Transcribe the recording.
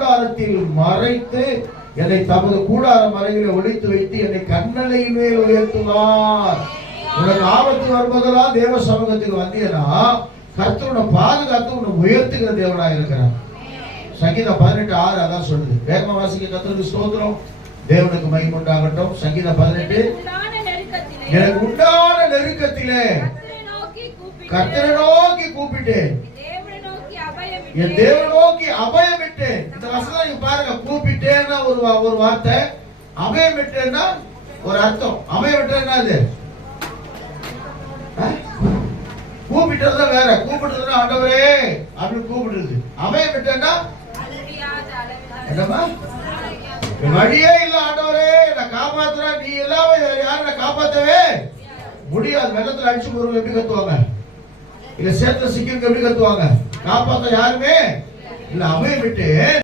கூடாரத்தில் மறைத்து என்னை தமது கூடார மறைவில் ஒளித்து வைத்து என்னை கண்ணலையின் மேல் உயர்த்துவார். உனக்கு ஆபத்து வரும்போதெல்லாம் தேவ சமூகத்துக்கு வந்தீங்கன்னா கர்த்தரோட பாதுகாத்து உன்னை உயர்த்துகிற தேவனாக இருக்கிறார். சங்கீதம் 18:6 அதான் சொல்லுது. வேகமா வாசிக்க. கர்த்தருக்கு ஸ்தோத்திரம், தேவனுக்கு மகிமை உண்டாகட்டும். சங்கீதம் 18. எனக்கு உண்டான நெருக்கத்திலே கர்த்தரை நோக்கி கூப்பிட்டேன், என் தேவனை நோக்கி அபயம் விட்டேன். இந்த வசனம் நீங்க பாருங்க, கூப்பிட்டேன்னா ஒரு வார்த்தை, அபயம் விட்டேன்னா ஒரு அர்த்தம். அபயம் விட்டேன்னா அது கூப்பிட்டது வேற. கூப்பிடுறதுன்னா ஆண்டவரே அப்படின்னு கூப்பிடுறது. அபயம் விட்டேன்னா என்னமா, வழியே இல்ல ஆண்டவரே நான் காப்பாத்துற, நீ இல்லாம யாரும் நான் காப்பாத்தவே முடியாது. வெள்ளத்துல அடிச்சு போறவங்க எப்படி கத்துவாங்க? இல்ல சேத்துல சிக்கிங்க எப்படி கத்துவாங்க? காப்பாத்த யாருமே இல்ல. அபயம் விட்டு